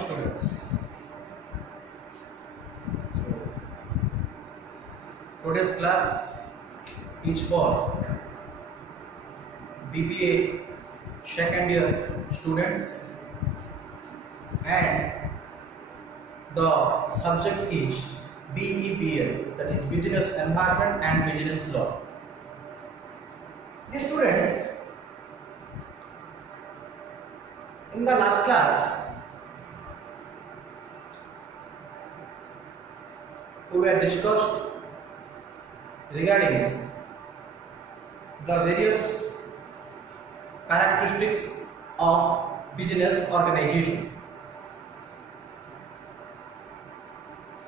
students. Today's class is for BBA second year students and the subject is BEBL, that is Business Environment and Business Law. Dear students, in the last class we were discussed regarding the various characteristics of business organization.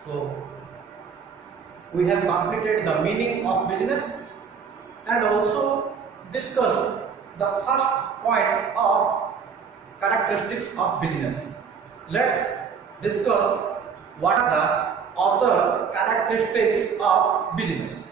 So we have completed the meaning of business and also discussed the first point of characteristics of business. Let's discuss what are the other characteristics of business.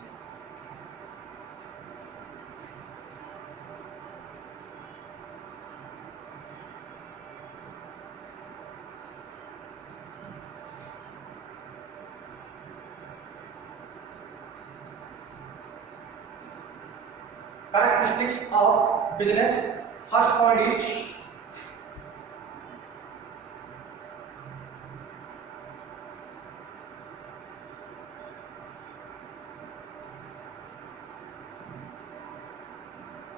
Characteristics of business. First point is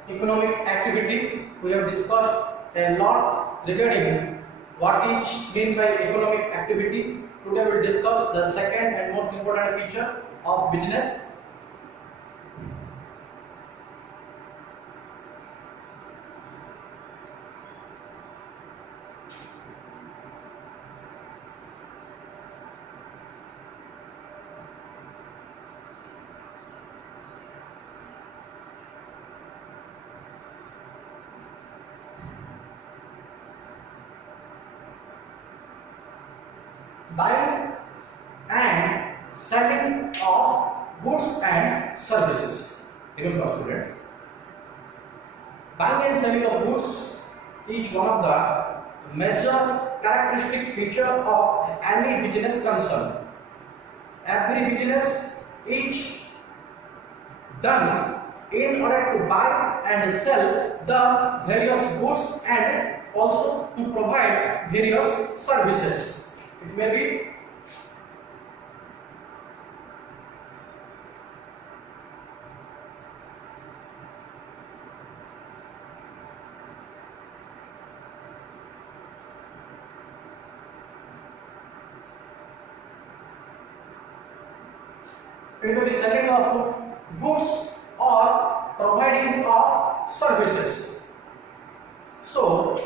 economic activity. We have discussed a lot regarding what is meant by economic activity. Today we will discuss the second and most important feature of business. Buying and selling of goods and services. Remember students, buying and selling of goods is one of the major characteristic feature of any business concern. Every business is done in order to buy and sell the various goods and also to provide various services. It may be selling of goods or providing of services. So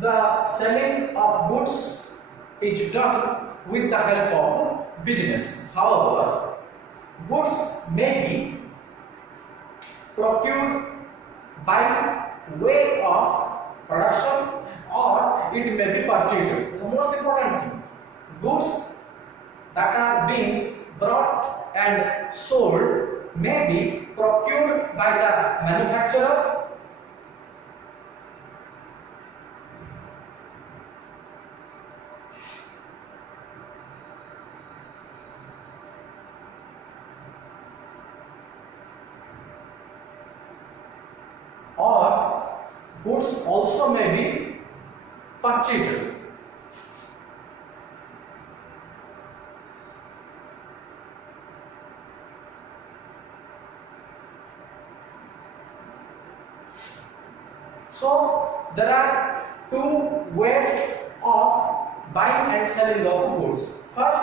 the selling of goods is done with the help of business. However, goods may be procured by way of production or it may be purchased. The most important thing, goods that are being brought and sold may be procured by the manufacturer or goods also may be purchased. So there are two ways of buying and selling of goods. First,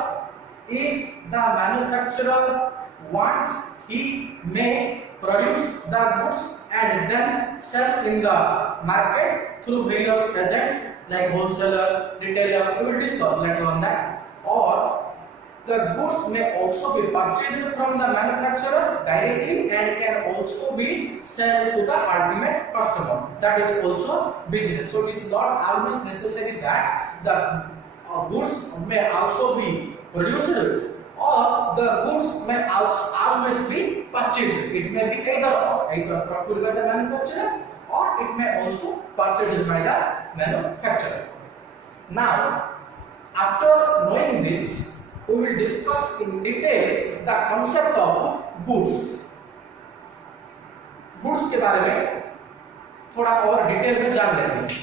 if the manufacturer wants, he may produce the goods and then sell in the market through various agents like wholesaler, retailer. We will discuss later on that. Or the goods may also be purchased from the manufacturer directly and can also be sold to the ultimate customer. That is also business. So it is not always necessary that the goods may also be produced or the goods may also always be purchased. It may be either procured by the manufacturer or it may also purchased by the manufacturer. Now, after knowing this, we will discuss in detail the concept of goods. Goods के बारे में थोड़ा और detail में जान लेते हैं.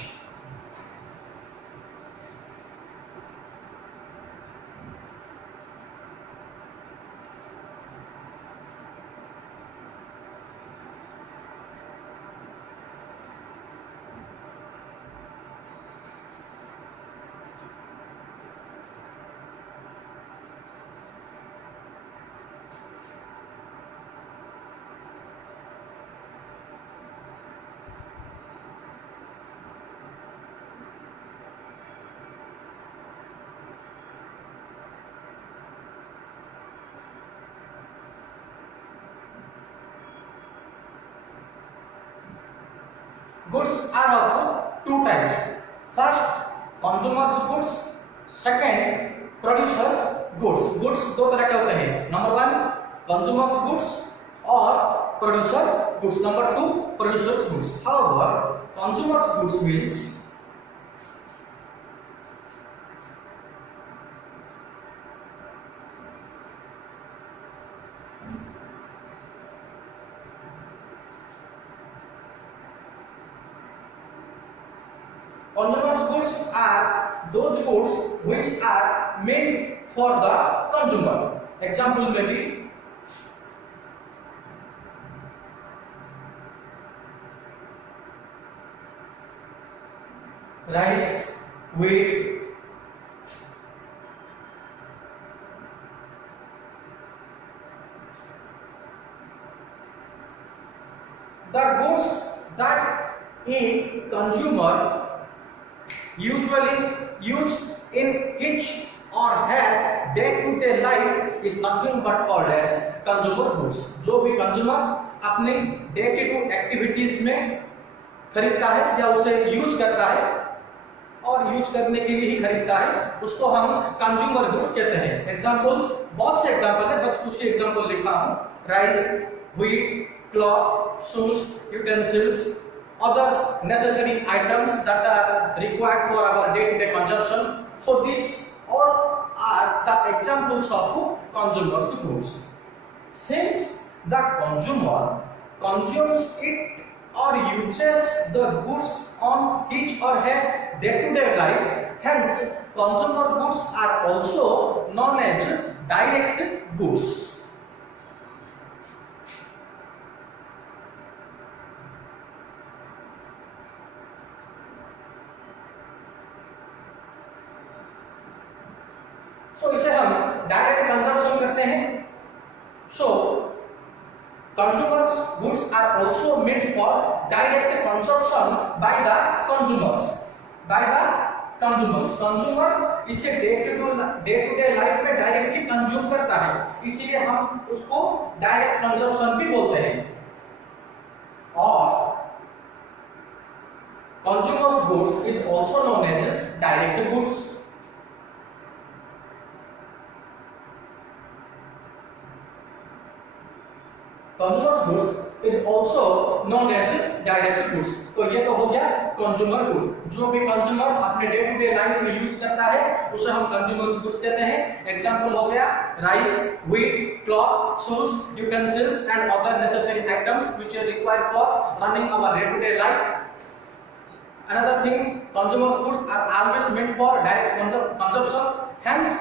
Goods are of two types. First, consumers goods. Second, producers goods. Goods दो तरह के होते हैं. Number one, consumers goods और producers goods. Number two, producers goods. However, consumers goods means consumers goods are those goods which are meant for the consumer. Example may be rice, wheat, the goods that a consumer usually use in his or her day-to-day life is nothing but called as consumer goods. जो भी consumer अपने day-to-day activities में खरीदता है या उसे use करता है और यूज करने के लिए ही खरीदता है, उसको हम कंज्यूमर गुड्स कहते हैं. एग्जांपल, बहुत से एग्जांपल है, बस कुछ ही एग्जांपल लिखा हूं. Rice, wheat, cloth, shoes, utensils, other necessary items that are required for our day-to-day consumption. So these all are the examples of consumer goods. Since the consumer consumes it or uses the goods on his or her day-to-day life, hence consumer goods are also known as direct goods. So इसे हम direct consumption करते हैं. So consumers goods are also meant for direct consumption by the consumers. Consumer इसे day to day life में directly consume करता है, इसीलिए हम उसको डायरेक्ट कंजम्पशन भी बोलते हैं. और consumers goods is also known as direct goods. Consumer goods is also known as direct goods. तो ये तो हो गया कंज्यूमर गुड. जो भी कंज्यूमर अपने डे टू डे लाइफ में यूज करता है उसे हम कंज्यूमर गुड्स कहते हैं. एग्जांपल हो गया rice, wheat, cloth, shoes, utensils and other necessary items which are required for running our day to day life. Another thing, consumer goods are always meant for direct consumption. Hence,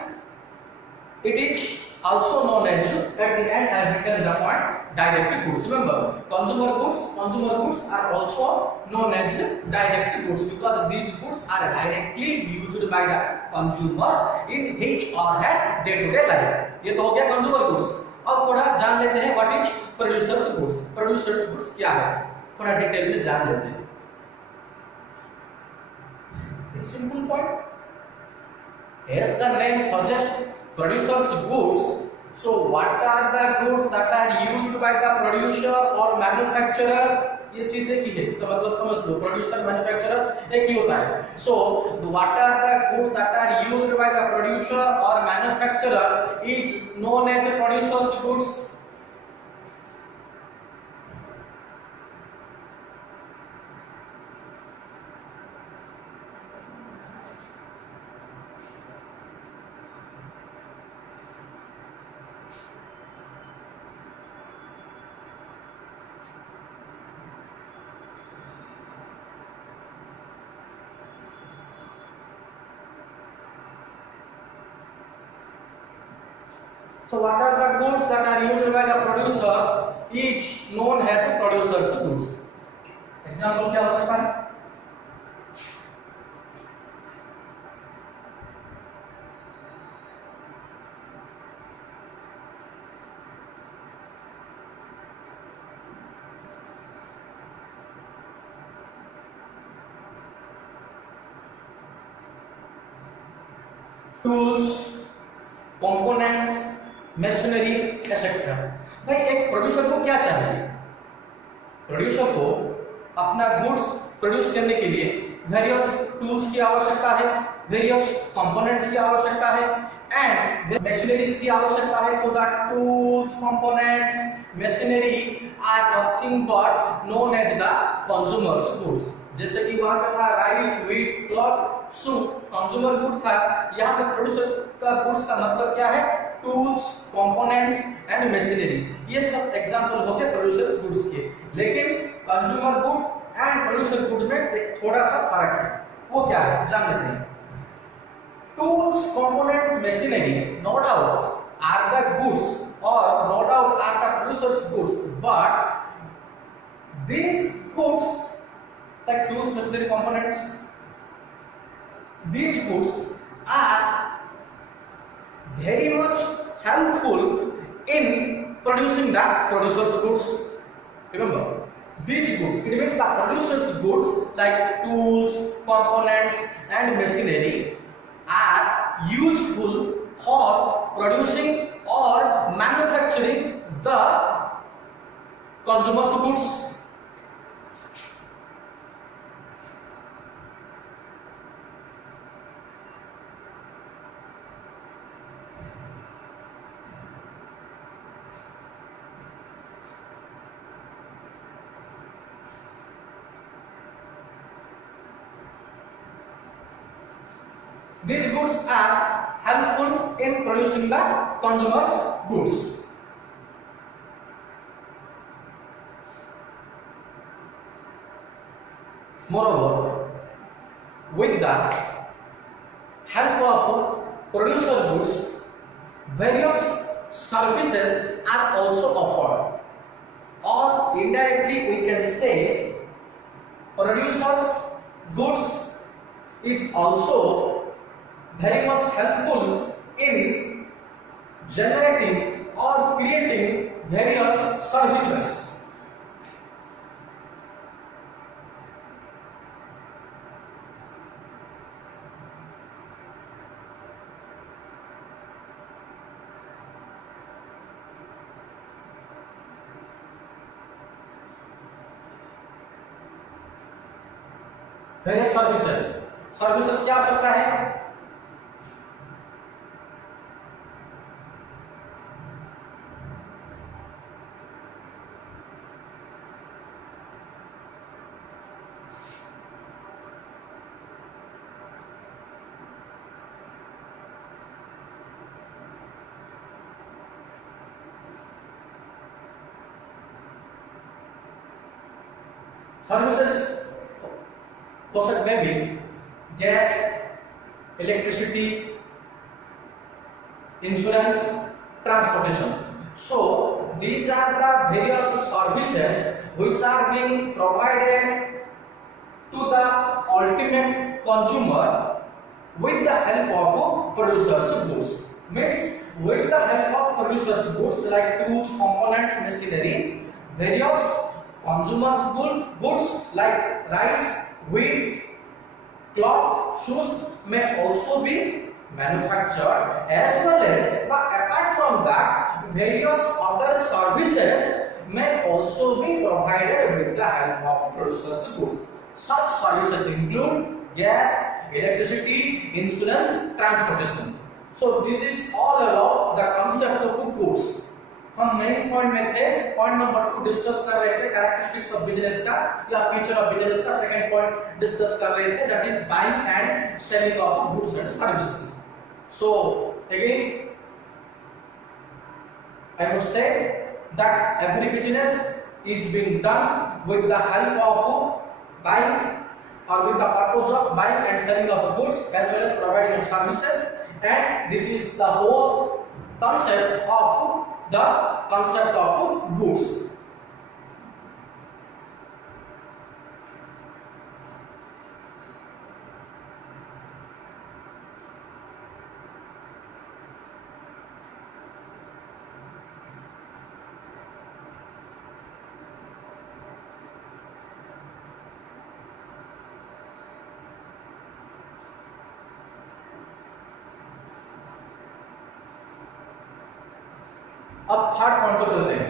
it is also known as, at the end I have written the point, direct goods. Remember, consumer goods are also known as direct goods because these goods are directly used by the consumer in his or her day-to-day life. ये तो हो गया consumer goods. अब थोड़ा जान लेते हैं what is producers goods. Producers goods क्या है, थोड़ा डिटेल में जान लेते हैं. Simple point. As the name suggests, producers goods. So what are the goods that are used by the producer or manufacturer? ये चीज एक ही है, इसका मतलब समझ लो. प्रोड्यूसर मैन्युफैक्चरर एक ही होता है. So what are the goods that are used by the producer or manufacturer is known as producers goods. So what are the goods that are used by the producers, each known as producers goods? Example क्या हो सकता है? Tools, components, machinery etcetera. भाई एक producer को क्या चाहिए? Producer को अपना गुड्स प्रोड्यूस करने के लिए वेरियस टूल्स की आवश्यकता है, वेरियस कंपोनेंट्स की आवश्यकता है एंड मशीनरीज की आवश्यकता है। So that tools, components, machinery are nothing but known as the consumers goods. जैसे कि वहां पे था rice, wheat, cloth, sugar, consumer good था। यहाँ पे प्रोड्यूसर का गुड्स का मतलब क्या है? Tools, components and machinery. ये सब एग्जांपल हो गए प्रोड्यूसर्स गुड्स के। लेकिन consumer good and producer good में एक थोड़ा सा फर्क है। वो क्या है जान लेते हैं। Tools, components, machinery no doubt are the goods और no doubt are the producers goods, but these goods like tools, machinery, components, these goods are very much helpful in producing the producer's goods. Remember, these goods, it means the producer's goods like tools, components and machinery are useful for producing or manufacturing the consumer's goods. These goods are helpful in producing the consumer's goods. Moreover, with the help of producer goods, various services are also offered, or indirectly we can say producers goods is also very much helpful in generating or creating various services. Various services क्या हो सकता है? Services हो सकते हैं भी gas, electricity, insurance, transportation. So these are the various services which are being provided to the ultimate consumer with the help of producers goods. Means with the help of producers goods like tools, components, machinery, various consumers goods like rice, wheat, cloth, shoes may also be manufactured, as well as apart from that various other services may also be provided with the help of producers goods. Such services include gas, electricity, insurance, transportation. So this is all about the concept of goods. हम main point में थे, point number 2 discuss कर रहे थे characteristics of business का या feature of business का. Second point discuss कर रहे थे that is buying and selling of goods and services. So again I must say that every business is being done with the help of buying or with the purpose of buying and selling of goods as well as providing of services, and this is the whole concept of goods. अब third point को चलते हैं।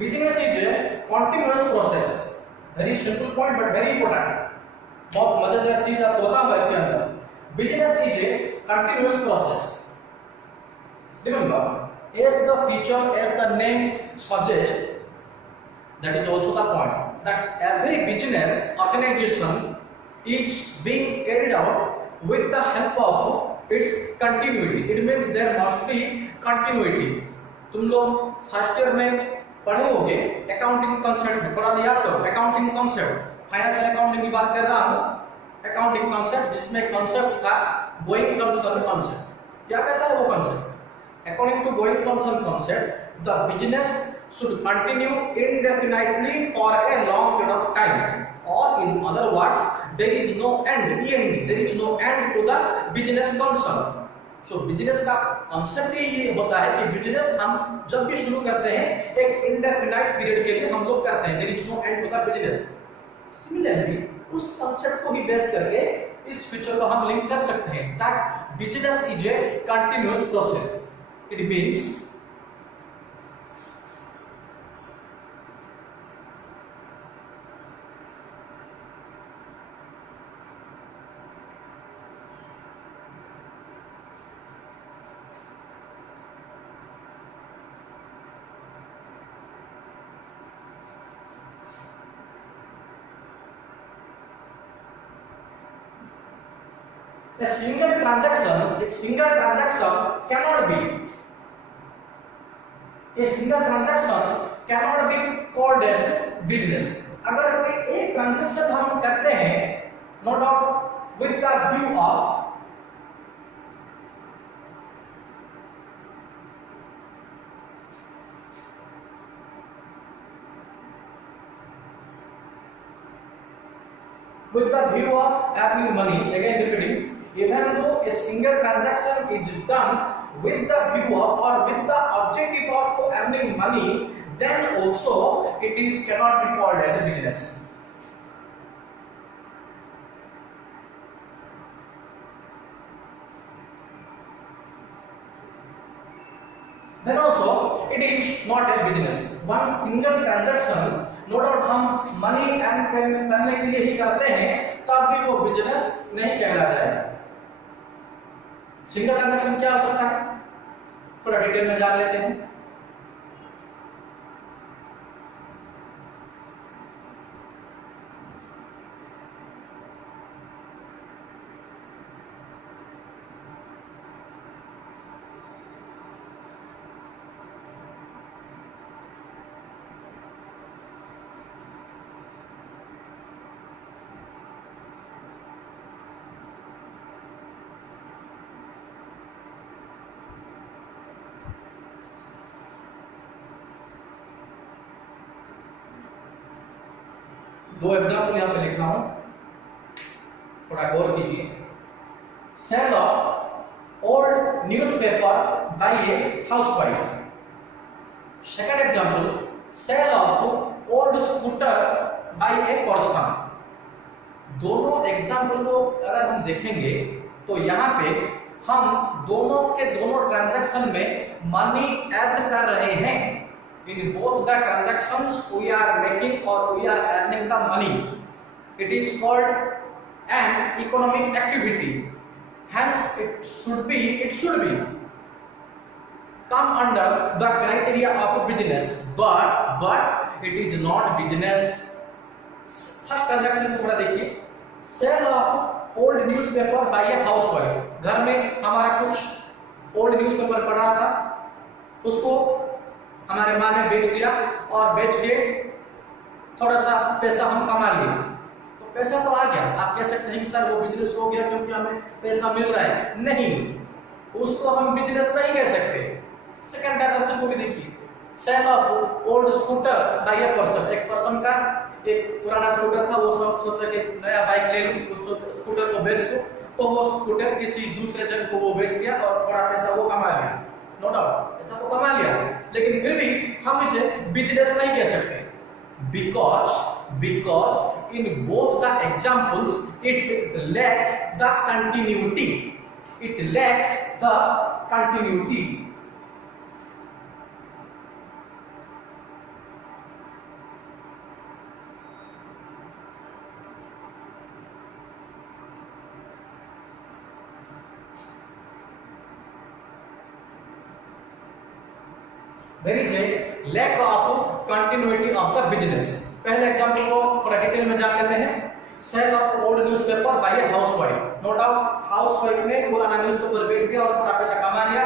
Business is a continuous process. Very simple point but very important. बहुत मजेदार चीज आपको बताऊंगा इसके अंदर। Business is a continuous process. Remember, as the feature, as the name suggests, that is also the point that every business organization is being carried out with the help of its continuity. It means there must be continuity. तुम लोग first year में पढ़े होगे accounting concept में, थोड़ा सा याद करो अकाउंटिंग कॉन्सेप्ट। फाइनेंशियल अकाउंटिंग की बात कर रहा हूं। अकाउंटिंग कॉन्सेप्ट जिसमें कॉन्सेप्ट था गोइंग कंसर्न कॉन्सेप्ट। क्या कहता है वो concept? According to going concern concept the business should continue indefinitely for a long period of time, or in other words there is no end, there is no end to the business concern. So business का concept ये होता है कि business हम जब भी शुरू करते हैं एक इंडेफिनाइट पीरियड के लिए हम लोग करते हैं, there is no end to the business. Similarly उस कॉन्सेप्ट को भी बेस करके इस फीचर को हम लिंक कर सकते हैं that business is a continuous process. It means a single transaction cannot be called as business. अगर कोई एक ट्रांजैक्शन हम करते हैं no doubt with the view of earning money, again repeating, even though a single transaction is done with the view of or with the objective of earning money, then also it cannot be called as a business. Then also it is not a business. One single transaction, no doubt हम money earn करने के लिए ही करते हैं, तब भी वो business नहीं कहला जाएगा। सिंगल ट्रांजैक्शन क्या हो सकता है, थोड़ा डिटेल में जान लेते हैं। दो एग्जांपल यहां पे लिख रहा हूं, थोड़ा गौर कीजिए। Sale of old newspaper by a housewife. Second example, sale of old scooter by a person. दोनों एग्जांपल को अगर हम देखेंगे तो यहां पे हम दोनों के दोनों ट्रांजैक्शन में मनी ऐड कर रहे हैं। In both the transactions we are making or we are earning the money. It is called an economic activity. Hence it should be come under the criteria of business, but it is not business. First transaction को थोड़ा देखिए, sale of old newspaper by a housewife. घर में हमारा कुछ old newspaper पड़ा था, उसको हमारे माँ ने बेच दिया और बेच के थोड़ा सा पैसा हम कमा लिया। तो पैसा तो आ गया, आप कह सकते हैं कि सर वो बिजनेस हो गया क्योंकि हमें पैसा मिल रहा है। नहीं, उसको हम बिजनेस नहीं कह सकते। सेकंड ट्रांजैक्शन को भी देखिए, sale of old scooter by a person. एक पर्सन का एक पुराना स्कूटर था, वो सब सोचा कि नया बाइक ले लूं, उस स्कूटर को बेच दूं, तो वो स्कूटर किसी दूसरे जन को वो बेच दिया और थोड़ा पैसा वो कमा लिया। नो डाउट पैसा तो कमा लिया, लेकिन फिर भी हम इसे बिजनेस नहीं कह सकते, because in both the examples it lacks the continuity. It lacks the continuity. There is a lack of continuity of the business. पहले एग्जाम्पल को थोड़ा डिटेल में जान लेते हैं। Sale of old newspaper by a housewife. No doubt housewife ने पुराना newspaper बेच दिया और थोड़ा पैसा कमा लिया,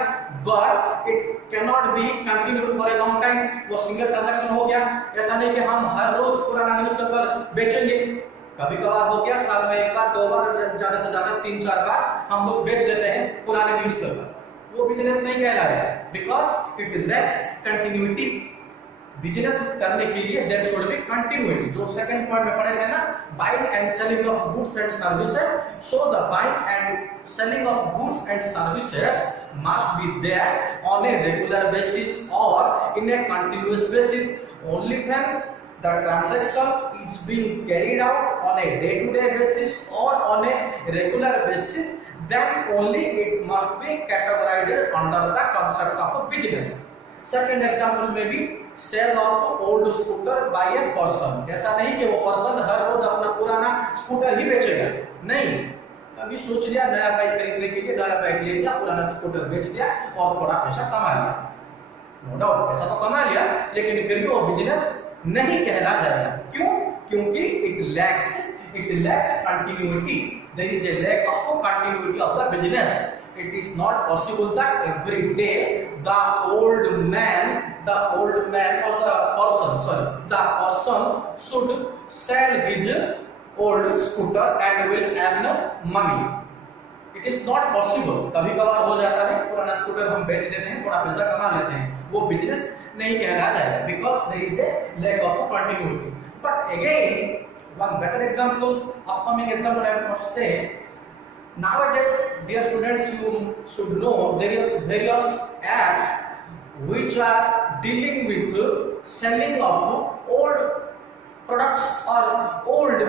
but it can not be continued for a long time. वो सिंगल ट्रांजैक्शन हो गया। ऐसा नहीं कि हम हर रोज पुराना न्यूज़पेपर बेचेंगे, कभी कभार हो गया, साल में एक बार, दो बार, ज्यादा से ज्यादा 3-4 बार हम लोग बेच लेते हैं पुराने न्यूज़पेपर। वो बिजनेस नहीं कहलाएगा, because it lacks continuity. Business करने के लिए देयर शुड बी कंटिन्यूटी। जो सेकंड पॉइंट में पढ़े थे ना, buying and selling of goods and services, so the buying and selling of goods and services must be there on a regular basis or in a continuous basis. Only when the transaction is being carried out on a day-to-day basis or on a regular basis, then only it must be categorized under the concept of a business. Second example may be sale of old scooter by a person. ऐसा नहीं कि वो person हर रोज अपना पुराना scooter ही बेचेगा, नहीं, अभी सोच लिया नया बाइक खरीदने के लिए, नया बाइक ले लिया, पुराना स्कूटर बेच दिया और थोड़ा पैसा कमा लिया। नो डाउट पैसा तो कमा लिया, लेकिन फिर भी वो बिजनेस नहीं कहला जाएगा। क्यों? क्योंकि it lacks continuity. There is a lack of continuity of the business. It is not possible that every day the old man or the person should sell his old scooter and will earn money. It is not possible. कभी कभार हो जाता है, पुराना scooter हम बेच देते हैं, थोड़ा पैसा कमा लेते हैं, वो बिजनेस नहीं कहला जाएगा, because there is a lack of continuity. But again, one better example, upcoming example I must say, nowadays dear students, you should know there is various apps which are dealing with selling of old products or old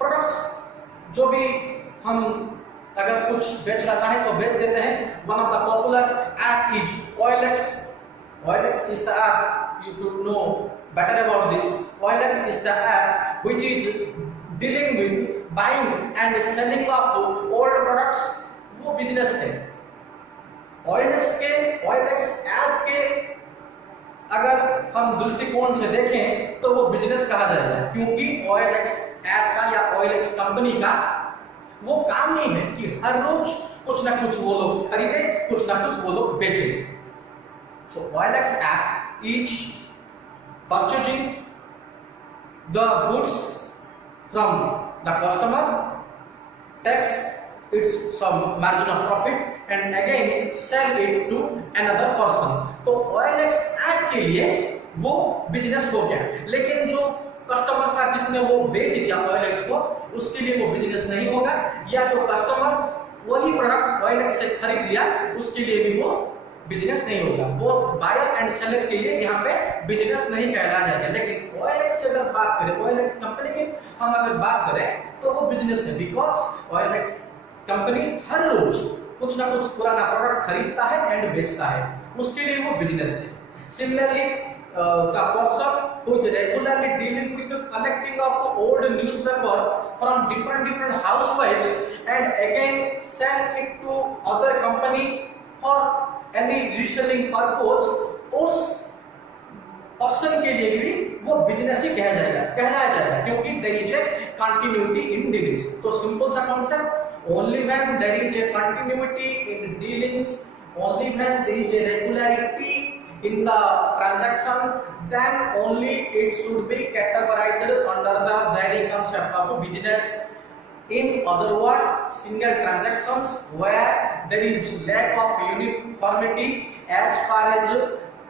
products। जो भी हम अगर कुछ बेचना चाहें तो बेच देते हैं। One of the popular app is OLX. OLX is the app, you should know better about this. OLX is the app which is dealing with buying and selling of old products. वो business है। OLX app के अगर हम दृष्टिकोण से देखें तो वो बिजनेस कहा जाएगा, क्योंकि OLX ऐप का या OLX कंपनी का वो काम नहीं है कि हर रोज कुछ ना कुछ वो लोग खरीदे, कुछ ना कुछ वो लोग बेचे। So OLX app is purchasing the goods from the customer, takes its some margin of profit and again sell it to another person. तो OLX ऐप के लिए वो बिजनेस हो गया, लेकिन जो कस्टमर था जिसने वो बेच दिया OLX को, उसके लिए वो बिजनेस नहीं होगा, या जो कस्टमर वही प्रोडक्ट OLX से खरीद लिया उसके लिए भी वो बिजनेस नहीं होगा। वो बायर एंड सेलर के लिए यहाँ पे बिजनेस नहीं कहला जाएगा। लेकिन OLX की अगर बात करें, OLX कंपनी की हम अगर बात करें तो वो बिजनेस है, बिकॉज OLX कंपनी हर रोज कुछ ना कुछ पुराना प्रोडक्ट खरीदता है एंड बेचता है, उसके लिए वो बिजनेस है। Similarly the person who is regularly dealing with the collecting of old newspaper from different housewives and again sell it to other company for any reselling purpose, उस पर्सन के लिए भी वो बिजनेस ही कहलाया जाएगा क्योंकि there is a continuity in dealings. तो सिंपल सा concept, only when there is a continuity in dealings, only when there is a regularity in the transaction, then only it should be categorized under the very concept of business. In other words, single transactions where there is lack of uniformity as far as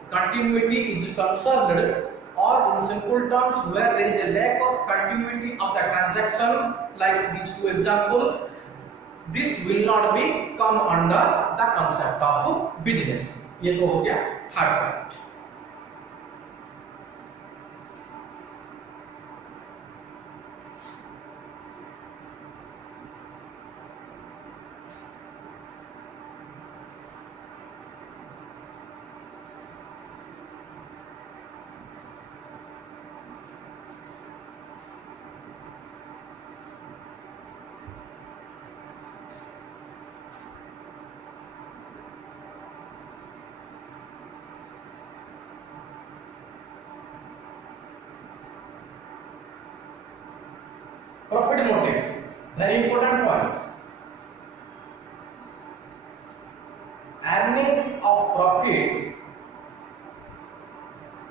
continuity is concerned, or in simple terms where there is a lack of continuity of the transaction, like these two examples, this will not be come under the concept of business. ये तो हो गया third point. Profit motive, very important point. Earning of profit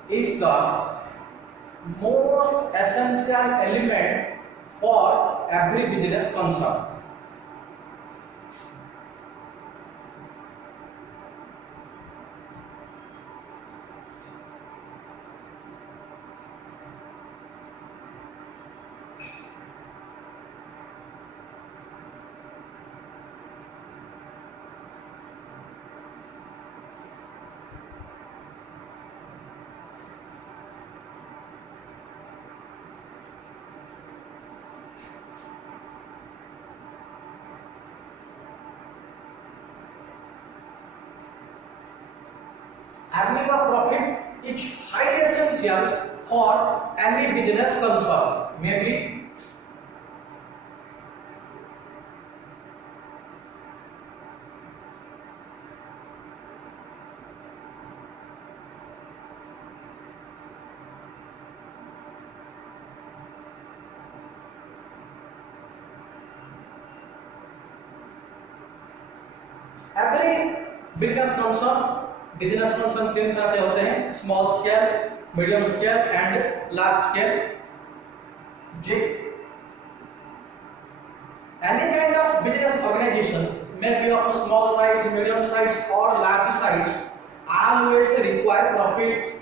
is the most essential element for every business concern. Earning of profit is highly essential for any business concern. Maybe every business concern तीन तरह के होते हैं, small scale, medium scale and large scale. जी, any kind of business organisation may be of small size, medium size or large size always require profit.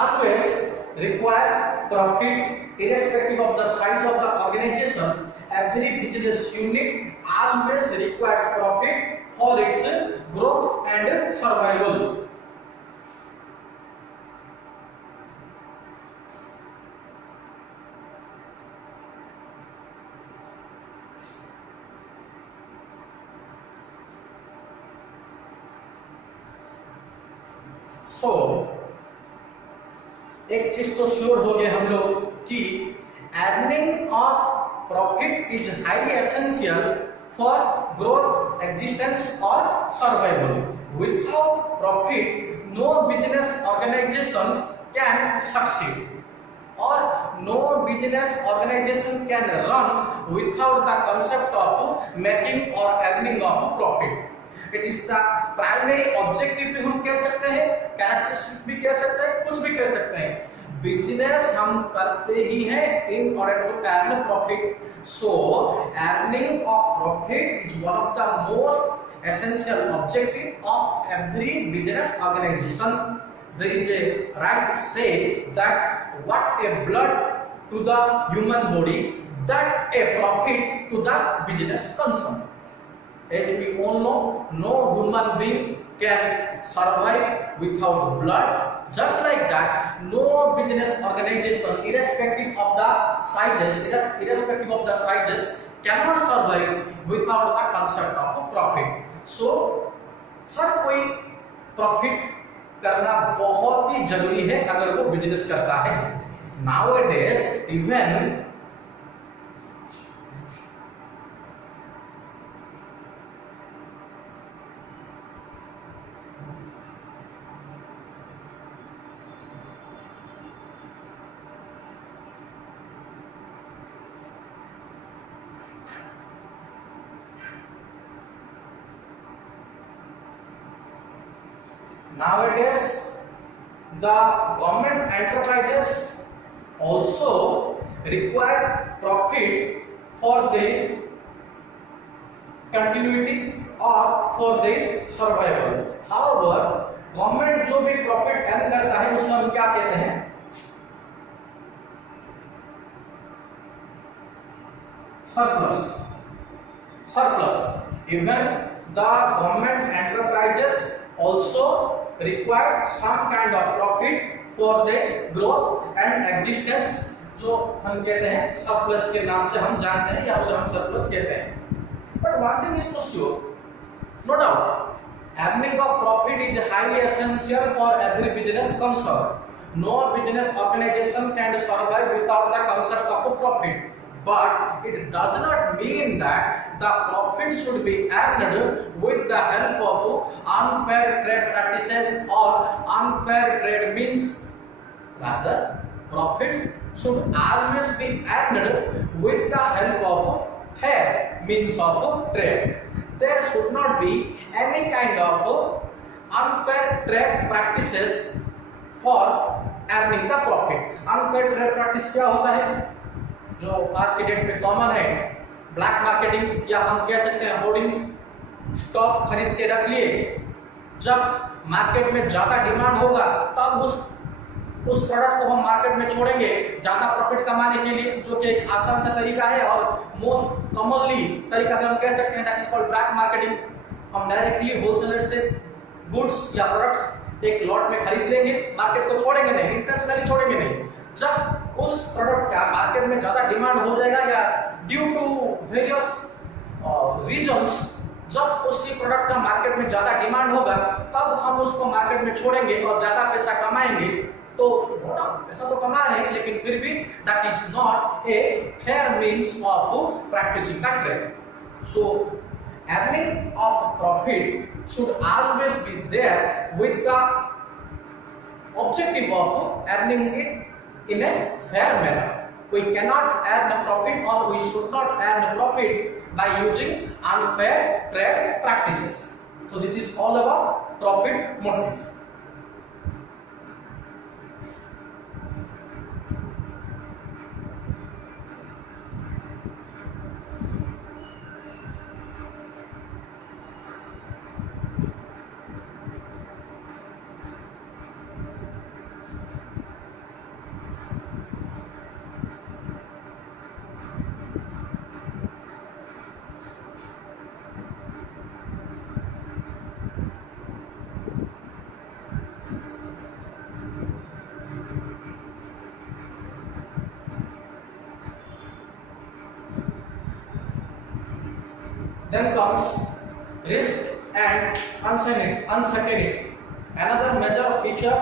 Always requires profit irrespective of the size of the organization. Every business unit always requires profit for its growth and survival. So एक चीज तो sure हो गए हम लोग कि earning of profit is highly essential for growth, existence और survival. Without profit no business organisation can succeed और no business organisation can run without the concept of making और earning of profit. It is the primary objective भी हम कह सकते हैं, characteristic भी कह सकते हैं, कुछ भी कह सकते हैं। बिजनेस हम करते ही हैं in order to earn profit. So earning of profit is one of the most essential objective of every business organisation. There is a right to say that what a blood to the human body, that a profit to the business concern. As we all know, no human being can survive without blood. Just like that, no business organization, irrespective of the sizes, cannot survive without the concept of profit. So, हर कोई profit करना बहुत ही जरूरी है अगर वो business करता है। Nowadays, even Nowadays, the government enterprises also requires profit for the continuity or for the survival. However, government जो भी प्रॉफिट अर्न करता है उसे हम क्या कहते हैं? Surplus. Surplus. Even the government enterprises also require some kind of profit for their growth and existence, जो हम कहते हैं surplus के नाम से हम जानते हैं या उसे हम surplus कहते हैं. But one thing is for sure, no doubt, earning of profit is highly essential for every business concern. No business organization can survive without the concept of a profit. But it does not mean that the profit should be earned with the help of unfair trade practices or unfair trade means. Rather, profits should always be earned with the help of fair means of trade. There should not be any kind of unfair trade practices for earning the profit. Unfair trade practice क्या होता है? जो आज के date में common है, black marketing या हम कह सकते हैं होर्डिंग, स्टॉक खरीद के रख लिए, जब मार्केट में ज्यादा डिमांड होगा तब उस प्रोडक्ट को हम मार्केट में छोड़ेंगे ज्यादा प्रॉफिट कमाने के लिए, जो कि एक आसान सा तरीका है और मोस्ट कॉमनली तरीका भी हम कह सकते हैं, that is called black marketing. हम डायरेक्टली होलसेलर से गुड्स या प्रोडक्ट्स एक लॉट में खरीद लेंगे, मार्केट को छोड़ेंगे नहीं, इंटेंशनली छोड़ेंगे नहीं. जब उस प्रोडक्ट का मार्केट में ज्यादा डिमांड हो जाएगा या ड्यू टू वेरियस रीजंस, जब उसी प्रोडक्ट का मार्केट में ज्यादा डिमांड होगा तब हम उसको मार्केट में छोड़ेंगे और ज्यादा पैसा कमाएंगे. तो पैसा तो कमा रहे हैं, लेकिन फिर भी that is not a fair means of practising the trade. So earning of profit should always be there with the objective of earning it in a fair manner. We cannot earn a profit or we should not earn a profit by using unfair trade practices. So this is all about profit motive. Then comes risk and uncertainty. Another major feature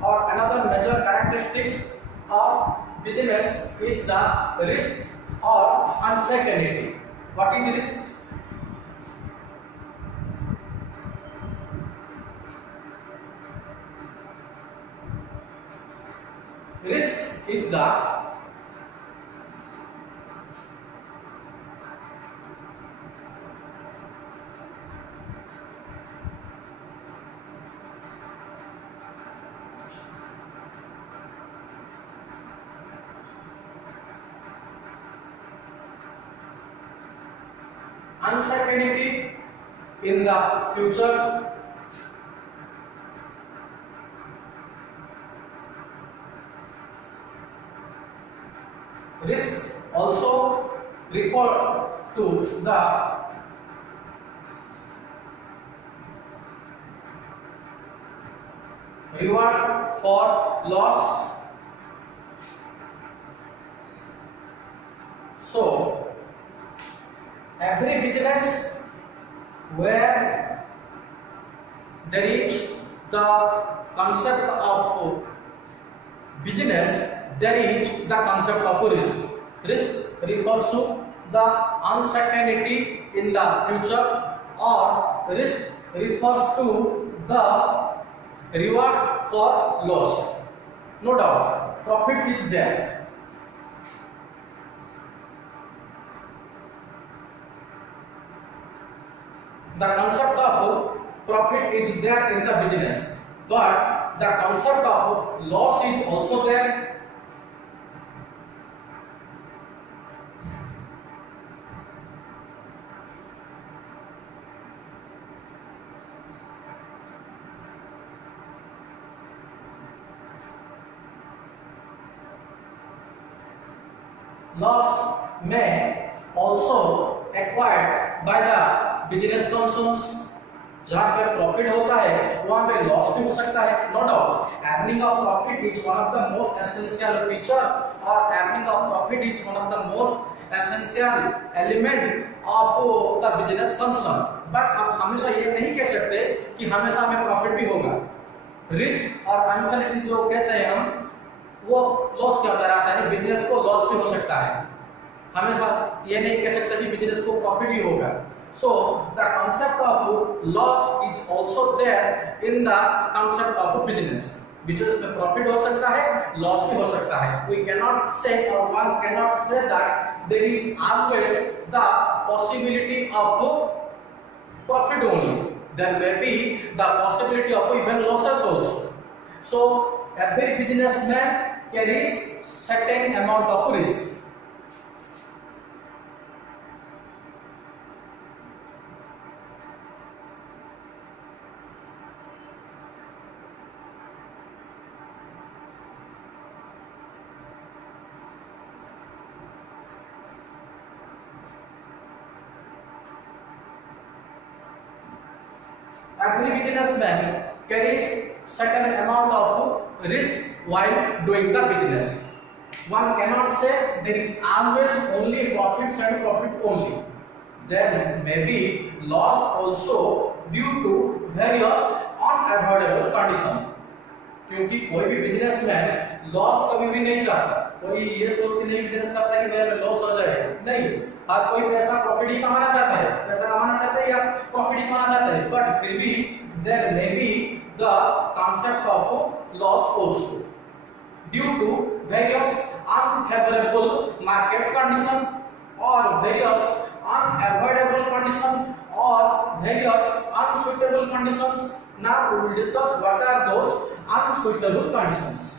or another major characteristics of business is the risk or uncertainty. What is risk? Risk is the uncertainty in the future, risk also refer to the reward for loss. So every business where there is the concept of business, there is the concept of risk. Risk refers to the uncertainty in the future, or risk refers to the reward for loss. No doubt, profits is there. The concept of profit is there in the business. but the concept of loss is also there. Loss may also acquired by the business concerns. जहाँ पे profit होता है वहाँ पे loss भी हो सकता है, no doubt. Earning of profit is one of the most essential feature और earning of profit is one of the most essential element of the business concern. But हम हमेशा ये नहीं कह सकते कि हमेशा हमें प्रॉफिट भी होगा. रिस्क और अनसर्टेनिटी जो कहते हैं हम, वो लॉस के अंदर आता है. बिजनेस को लॉस भी हो सकता है, हमेशा ये नहीं कह सकते कि बिजनेस को प्रॉफिट ही होगा. So the concept of loss is also there in the concept of business. Business में प्रॉफिट हो सकता है, लॉस भी हो सकता है. We cannot say or one cannot say that there is always the possibility of profit only. There may be the possibility of even losses also. So every businessman carries certain amount of risk. Every businessman carries certain amount of risk while doing the business. One cannot say there is always only profits and profit only. There may be loss also due to various unavoidable conditions. क्योंकि कोई भी businessman loss कभी भी नहीं चाहता. कोई ये सोच के नहीं बिजनेस करता है कि मेरा लॉस हो जाए, नहीं. हर कोई पैसा प्रॉफिट ही कमाना चाहता है, पैसा कमाना चाहता है या प्रॉफिट ही कमाना चाहता है. बट फिर भी there may be the concept of loss also due to various unfavorable market condition or various unavoidable condition or various unsuitable conditions. Now we will discuss what are those unsuitable conditions.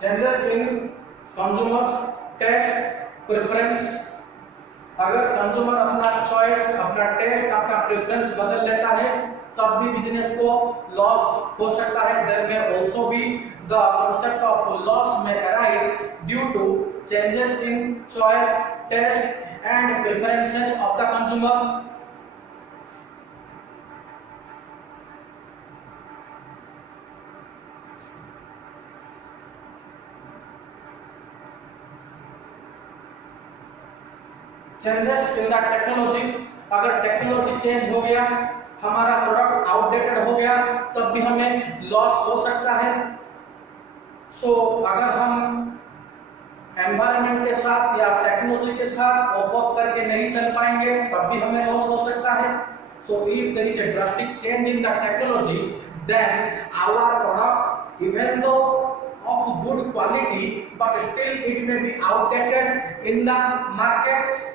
Changes in consumers taste preference. अगर consumer अपना choice, अपना test, अपना preference बदल लेता है तब भी business को लॉस हो सकता है. There may also be the concept of loss may arise due to changes in choice, taste and preferences of the consumer. Changes in the technology. अगर टेक्नोलॉजी चेंज हो गया, हमारा प्रोडक्ट आउटडेटेड हो गया, तब भी हमें लॉस हो सकता है. सो अगर हम एनवायरनमेंट के साथ या टेक्नोलॉजी के साथ कोप अप करके नहीं चल पाएंगे तब भी हमें लॉस हो सकता है. So if there is a drastic change in the technology, then our product even though of good quality but still it may be outdated in the market.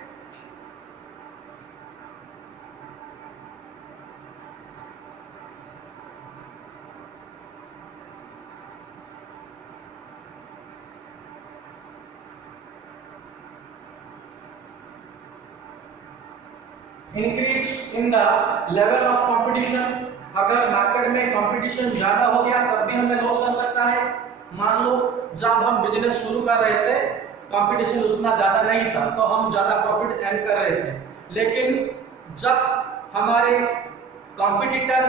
Increase in the level of competition. अगर market में competition ज्यादा हो गया तब भी हमें loss हो सकता है. मान लो जब हम बिजनेस शुरू कर रहे थे कंपटीशन उतना ज़्यादा नहीं था तो हम ज़्यादा प्रॉफिट अर्न कर रहे थे, लेकिन जब हमारे कॉम्पिटिटर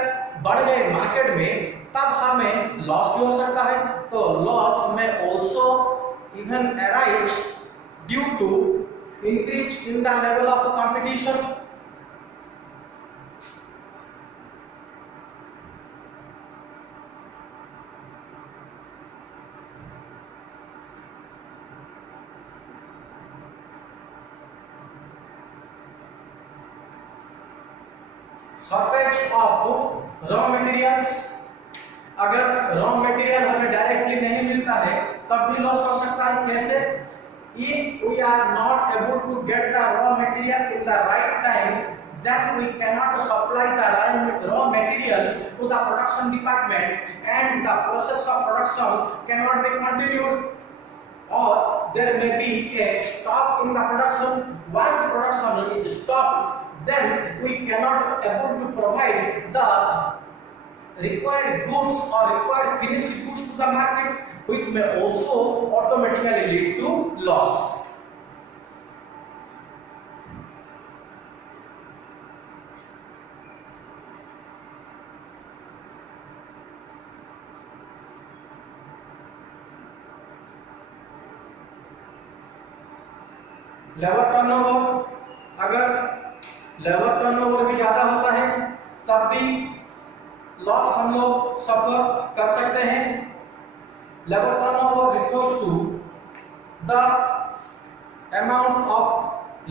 बढ़ गए मार्केट में तब हमें लॉस भी हो सकता है। तो लॉस में also even arise due to increase in the level of competition. Shortage of raw materials, अगर रॉ मटेरियल हमें डायरेक्टली नहीं मिलता है तब भी लॉस हो सकता है। कैसे? if we are not able to get the raw material in the right time, then we cannot supply the raw material to the production department and the process of production cannot be continued, or there may be a stop in the production. Once production is stopped, then we cannot able to provide the required goods or required finished goods to the market, which may also automatically lead to loss. Labour turnover, अगर labour turnover भी ज्यादा होता है तब भी loss हम लोग सफर कर सकते हैं। Labour turnover refers to the amount of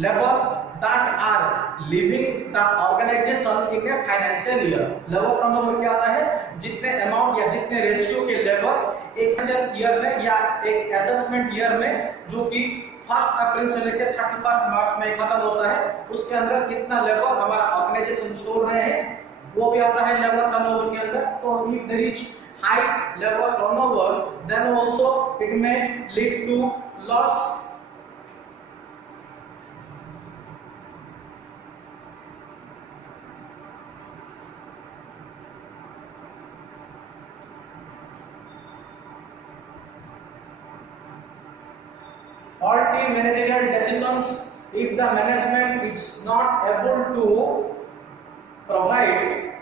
labor that are leaving the organization in a financial year। Labour turnover क्या आता है? जितने अमाउंट या जितने रेशियो के लेबर एक ईयर में या एक असेसमेंट ईयर में जो कि 1 अप्रैल से लेकर 31 मार्च में खत्म होता है, उसके अंदर कितना लेबर हमारा ऑर्गेनाइजेशन छोड़ रहे हैं वो भी आता है लेबर टर्नओवर के अंदर। तो if there is high labour turnover then also it may lead to loss. Faulty managerial decisions, if the management is not able to provide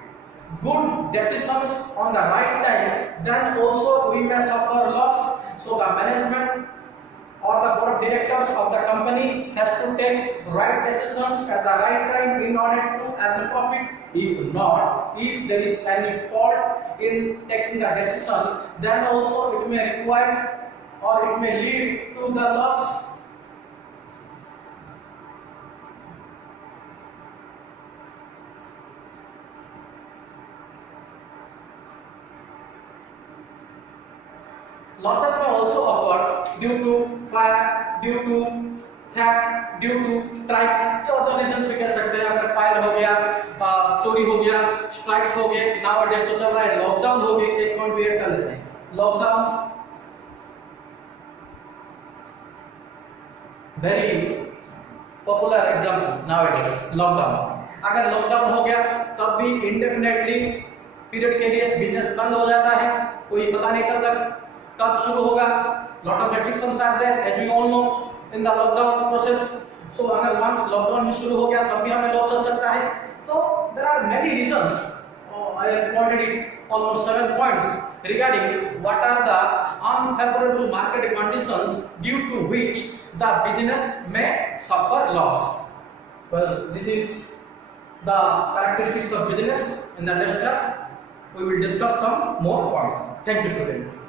good decisions on the right time, then also we may suffer loss. So the management or the board of directors of the company has to take right decisions at the right time in order to earn profit. If not, if there is any fault in taking the decision, then also it may require or it may lead to the loss. Losses may also occur due to fire, due to theft, due to strikes। ये other reasons भी कह सकते हैं। अगर fire हो गया, चोरी हो गया, स्ट्राइक्स हो गए, nowadays तो चल रहा है लॉकडाउन हो गए। एक पॉइंट भी कर लेते हैं। Lockdown very popular example nowadays, lockdown. अगर लॉकडाउन हो गया तब भी इंडेफिनेटली पीरियड के लिए बिजनेस बंद हो जाता है, कोई पता नहीं चलता कब शुरू होगा। Lot of restrictions are there as you all know in the lockdown process। so अगर once लॉकडाउन में शुरू हो गया तब भी हमें लॉस हो सकता है। तो there are many reasons, I have pointed it almost 7 points regarding what are the unfavorable market conditions due to which the business may suffer loss. Well, this is the characteristics of business. In the next class we will discuss some more points. Thank you, students.